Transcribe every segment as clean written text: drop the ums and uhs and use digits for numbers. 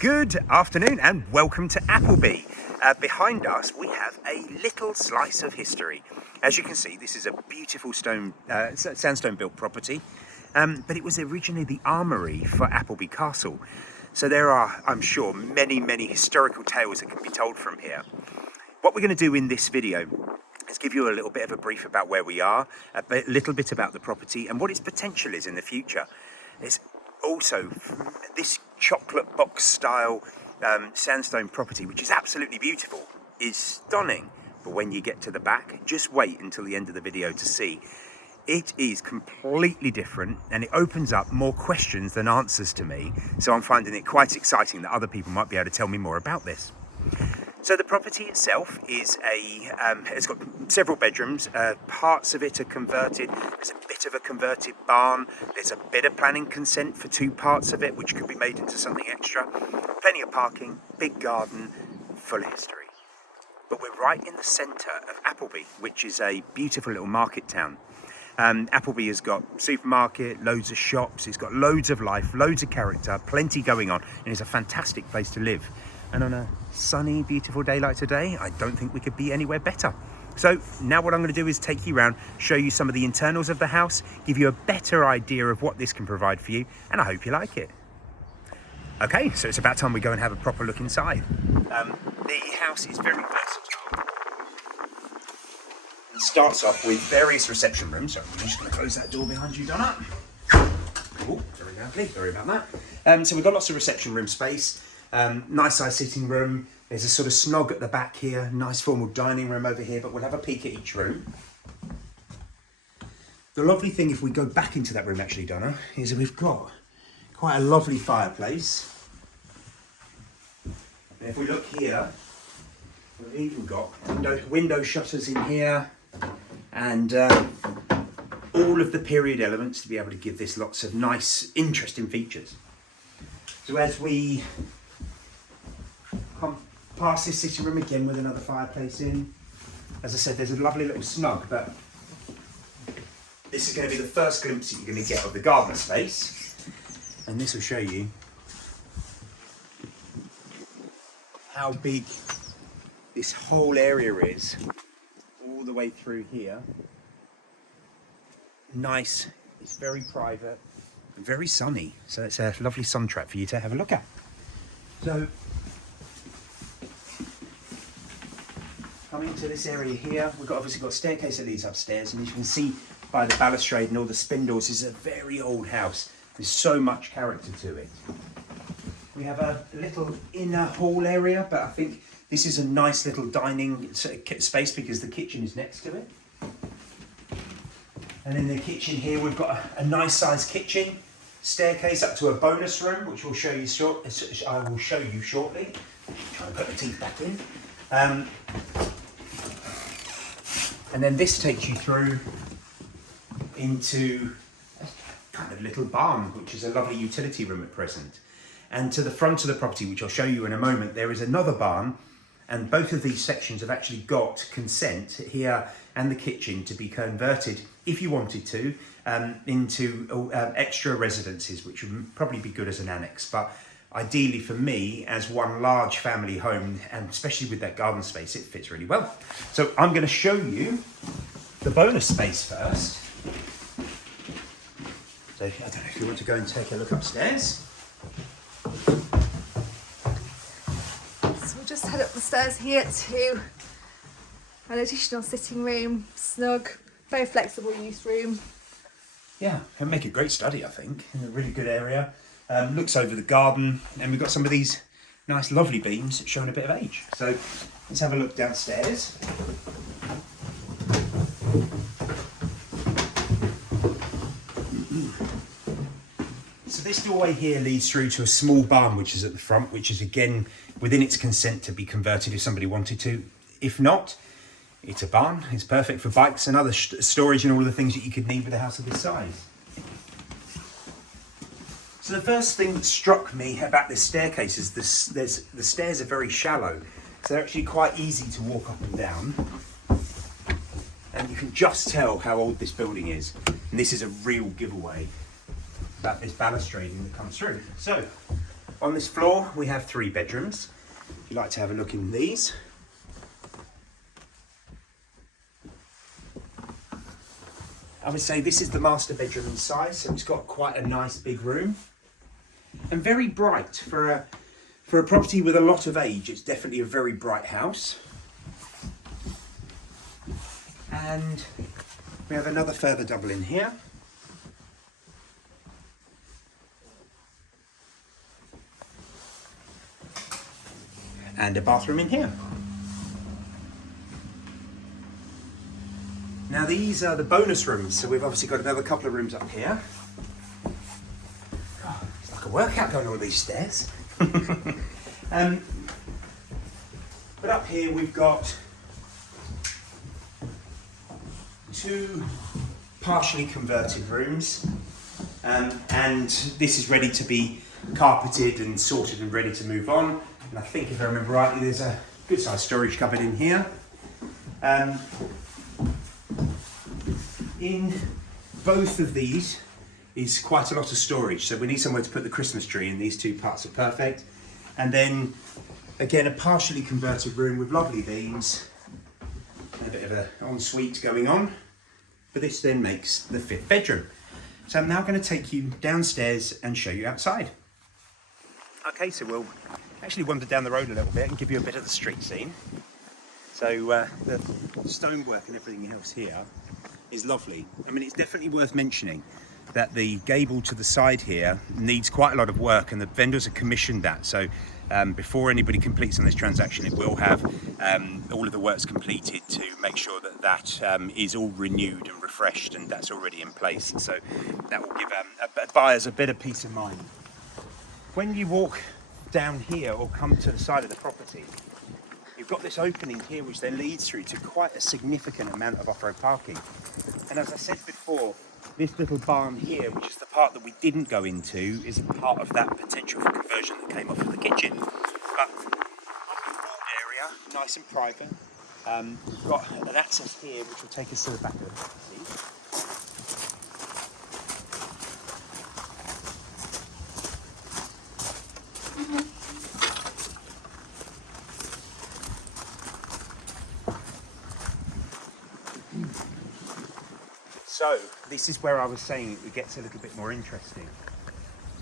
Good afternoon and welcome to Appleby. Behind us we have a little slice of history. As you can see, this is a beautiful sandstone built property, but it was originally the Armoury for Appleby Castle. So there are, I'm sure, many historical tales that can be told from here. What we're going to do in this video is give you a little bit of a brief about where we are, a little bit about the property and what its potential is in the future. It's also this chocolate box style sandstone property, which is absolutely beautiful, is stunning. But when you get to the back, just wait until the end of the video to see. It is completely different and it opens up more questions than answers to me. So I'm finding it quite exciting that other people might be able to tell me more about this. So the property itself is it's got several bedrooms. Parts of it are converted. There's a bit of a converted barn. There's a bit of planning consent for two parts of it, which could be made into something extra. Plenty of parking, big garden, full of history. But we're right in the centre of Appleby, which is a beautiful little market town. Appleby has got supermarket, loads of shops. It's got loads of life, loads of character, plenty going on, and it's a fantastic place to live. And on a sunny, beautiful day like today, I don't think we could be anywhere better. So now what I'm going to do is take you around, show you some of the internals of the house, give you a better idea of what this can provide for you, and I hope you like it. Okay, so it's about time we go and have a proper look inside. The house is very versatile. It starts off with various reception rooms. So I'm just going to close that door behind you, Donna. Oh, very loudly, sorry about that. So we've got lots of reception room space. Nice size sitting room. There's a sort of snog at the back here. Nice formal dining room over here, but we'll have a peek at each room. The lovely thing, if we go back into that room actually, Donna, is that we've got quite a lovely fireplace. And if we look here, we've even got window shutters in here and all of the period elements to be able to give this lots of nice, interesting features. So as we come past this sitting room again with another fireplace in, as I said, there's a lovely little snug, but this is going to be the first glimpse that you're going to get of the garden space, and this will show you how big this whole area is, all the way through here. Nice, it's very private, very sunny, so it's a lovely sun trap for you to have a look at. So coming to this area here, we've obviously got a staircase that leads upstairs, and as you can see by the balustrade and all the spindles, this is a very old house. There's so much character to it. We have a little inner hall area, but I think this is a nice little dining space because the kitchen is next to it. And in the kitchen here, we've got a nice sized kitchen, staircase up to a bonus room, which we'll show you I will show you shortly. Try and put the teeth back in. And then this takes you through into a kind of little barn, which is a lovely utility room at present. And to the front of the property, which I'll show you in a moment, there is another barn, and both of these sections have actually got consent here and the kitchen to be converted, if you wanted to, into extra residences, which would probably be good as an annex. But ideally for me, as one large family home, and especially with that garden space, it fits really well. So I'm going to show you the bonus space first. So I don't know if you want to go and take a look upstairs. So we'll just head up the stairs here to an additional sitting room, snug, very flexible use room. Yeah, it'll make a great study, I think, in a really good area. Looks over the garden, and we've got some of these nice lovely beams showing a bit of age. So let's have a look downstairs. So this doorway here leads through to a small barn which is at the front, which is again within its consent to be converted if somebody wanted to. If not, it's a barn. It's perfect for bikes and other storage and all the things that you could need with a house of this size. So the first thing that struck me about this staircase is the stairs are very shallow. So they're actually quite easy to walk up and down. And you can just tell how old this building is. And this is a real giveaway about this balustrading that comes through. So On this floor, we have 3 bedrooms. If you'd like to have a look in these. I would say this is the master bedroom in size, so it's got quite a nice big room. And very bright for a property with a lot of age. It's definitely a very bright house. And we have another further double in here. And a bathroom in here. Now these are the bonus rooms, so we've obviously got another couple of rooms up here. God, it's like a workout going on with these stairs. But up here we've got 2 partially converted rooms, and this is ready to be carpeted and sorted and ready to move on. And I think, if I remember rightly, there's a good sized storage cupboard in here. In both of these is quite a lot of storage, so we need somewhere to put the Christmas tree, and these 2 parts are perfect. And then again, a partially converted room with lovely beams and a bit of an ensuite going on, but this then makes the 5th bedroom. So I'm now going to take you downstairs and show you outside. Okay, so we'll actually wander down the road a little bit and give you a bit of the street scene. So the stonework and everything else here is lovely. I mean, it's definitely worth mentioning that the gable to the side here needs quite a lot of work, and the vendors have commissioned that. So before anybody completes on this transaction, it will have all of the works completed to make sure that that is all renewed and refreshed, and that's already in place. So that will give buyers a bit of peace of mind. When you walk down here or come to the side of the property, you've got this opening here which then leads through to quite a significant amount of off-road parking. And as I said before, this little barn here, which is the part that we didn't go into, is a part of that potential for conversion that came off of the kitchen. But lovely walled area, nice and private. We've got an access here which will take us to the back of the property. So this is where I was saying it gets a little bit more interesting.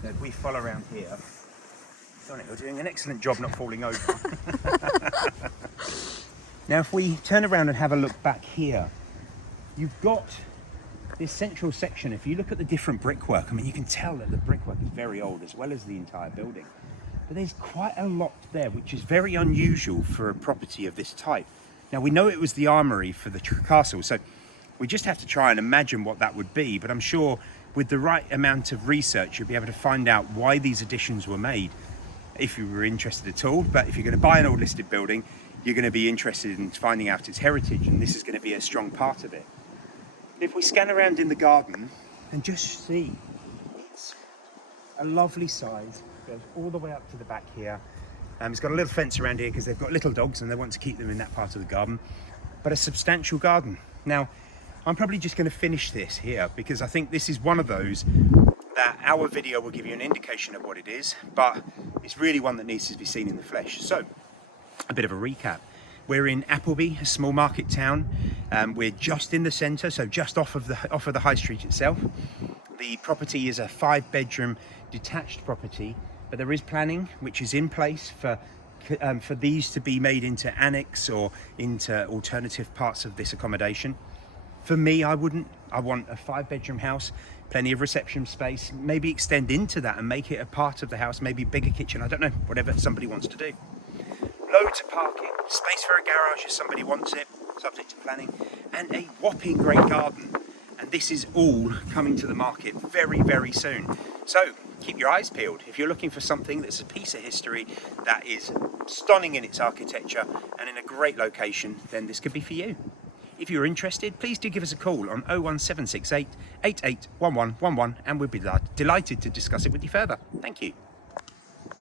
So if we follow around here, darn it, you're doing an excellent job not falling over. Now if we turn around and have a look back here, you've got this central section. If you look at the different brickwork, I mean, you can tell that the brickwork is very old, as well as the entire building. But there's quite a lot there, which is very unusual for a property of this type. Now we know it was the Armoury for the castle, so we just have to try and imagine what that would be, but I'm sure with the right amount of research you'll be able to find out why these additions were made, if you were interested at all. But if you're going to buy an old listed building, you're going to be interested in finding out its heritage, and this is going to be a strong part of it. If we scan around in the garden and just see, it's a lovely size, goes all the way up to the back here. It's got a little fence around here because they've got little dogs and they want to keep them in that part of the garden, but a substantial garden. Now, I'm probably just going to finish this here because I think this is one of those that our video will give you an indication of what it is, but it's really one that needs to be seen in the flesh. So, a bit of a recap. We're in Appleby, a small market town. We're just in the centre, so just off of the high street itself. The property is a 5-bedroom detached property, but there is planning which is in place for these to be made into annex or into alternative parts of this accommodation. For me, I want a 5-bedroom house, plenty of reception space, maybe extend into that and make it a part of the house, maybe bigger kitchen, I don't know, whatever somebody wants to do. Loads of parking, space for a garage if somebody wants it, subject to planning, and a whopping great garden. And this is all coming to the market very, very soon. So keep your eyes peeled. If you're looking for something that's a piece of history that is stunning in its architecture and in a great location, then this could be for you. If you're interested, please do give us a call on 01768 881111 and we'll be delighted to discuss it with you further. Thank you.